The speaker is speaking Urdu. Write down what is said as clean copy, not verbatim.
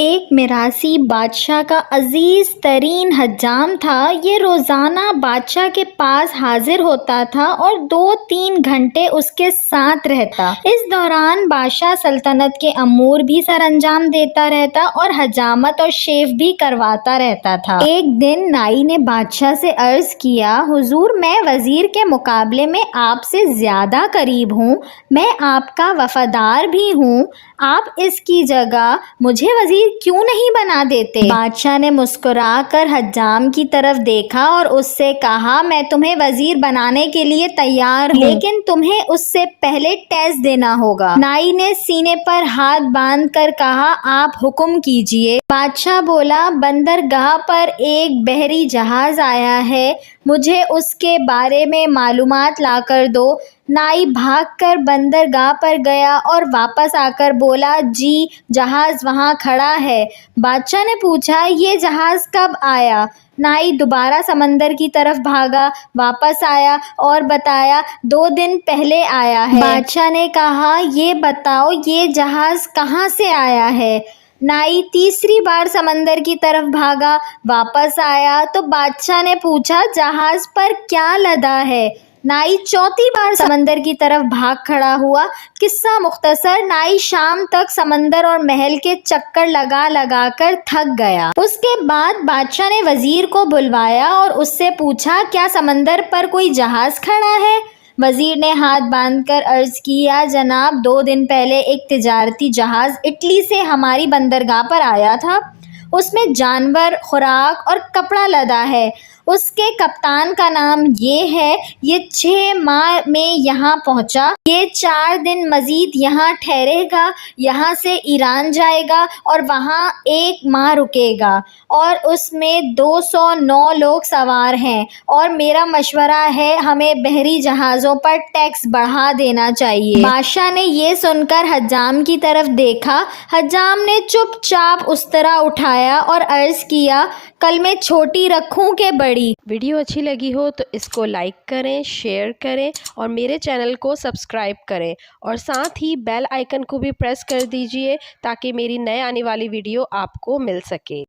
ایک میراثی بادشاہ کا عزیز ترین حجام تھا۔ یہ روزانہ بادشاہ کے پاس حاضر ہوتا تھا اور 2-3 گھنٹے اس کے ساتھ رہتا۔ اس دوران بادشاہ سلطنت کے امور بھی سر انجام دیتا رہتا اور حجامت اور شیو بھی کرواتا رہتا تھا۔ ایک دن نائی نے بادشاہ سے عرض کیا، حضور، میں وزیر کے مقابلے میں آپ سے زیادہ قریب ہوں، میں آپ کا وفادار بھی ہوں، آپ اس کی جگہ مجھے وزیر کیوں نہیں بنا دیتے؟ بادشاہ نے مسکرا کر حجام کی طرف دیکھا اور اس سے کہا، میں تمہیں وزیر بنانے کے لیے تیار ہوں، لیکن تمہیں اس سے پہلے ٹیسٹ دینا ہوگا۔ نائی نے سینے پر ہاتھ باندھ کر کہا، آپ حکم کیجیے۔ بادشاہ بولا، بندرگاہ پر ایک بحری جہاز آیا ہے، مجھے اس کے بارے میں معلومات لا کر دو۔ نائی بھاگ کر بندرگاہ پر گیا اور واپس آ کر بولا، جی، جہاز وہاں کھڑا ہے۔ بادشاہ نے پوچھا، یہ جہاز کب آیا؟ نائی دوبارہ سمندر کی طرف بھاگا، واپس آیا اور بتایا، 2 دن پہلے آیا ہے۔ بادشاہ نے کہا، یہ بتاؤ یہ جہاز کہاں سے آیا ہے؟ نائی تیسری بار سمندر کی طرف بھاگا، واپس آیا تو بادشاہ نے پوچھا، جہاز پر کیا لدا ہے؟ نائی چوتھی بار سمندر کی طرف بھاگ کھڑا ہوا۔ قصہ مختصر، نائی شام تک سمندر اور محل کے چکر لگا لگا کر تھک گیا۔ اس کے بعد بادشاہ نے وزیر کو بلوایا اور اس سے پوچھا، کیا سمندر پر کوئی جہاز کھڑا ہے؟ وزیر نے ہاتھ باندھ کر عرض کیا، جناب، 2 دن پہلے ایک تجارتی جہاز اٹلی سے ہماری بندرگاہ پر آیا تھا، اس میں جانور، خوراک اور کپڑا لدا ہے، اس کے کپتان کا نام یہ ہے، یہ 6 ماہ میں یہاں پہنچا، یہ 4 دن مزید یہاں ٹھہرے گا، یہاں سے ایران جائے گا اور وہاں 1 ماہ رکے گا، اور اس میں 209 لوگ سوار ہیں، اور میرا مشورہ ہے ہمیں بحری جہازوں پر ٹیکس بڑھا دینا چاہیے۔ بادشاہ نے یہ سن کر حجام کی طرف دیکھا۔ حجام نے چپ چاپ استرا اٹھایا اور عرض کیا، کل میں چھوٹی رکھوں کہ بڑی؟ ویڈیو اچھی لگی ہو تو اس کو لائک کریں، شیئر کریں اور میرے چینل کو سبسکرائب کریں، اور ساتھ ہی بیل آئیکن کو بھی پریس کر دیجئے تاکہ میری نئے آنے والی ویڈیو آپ کو مل سکے۔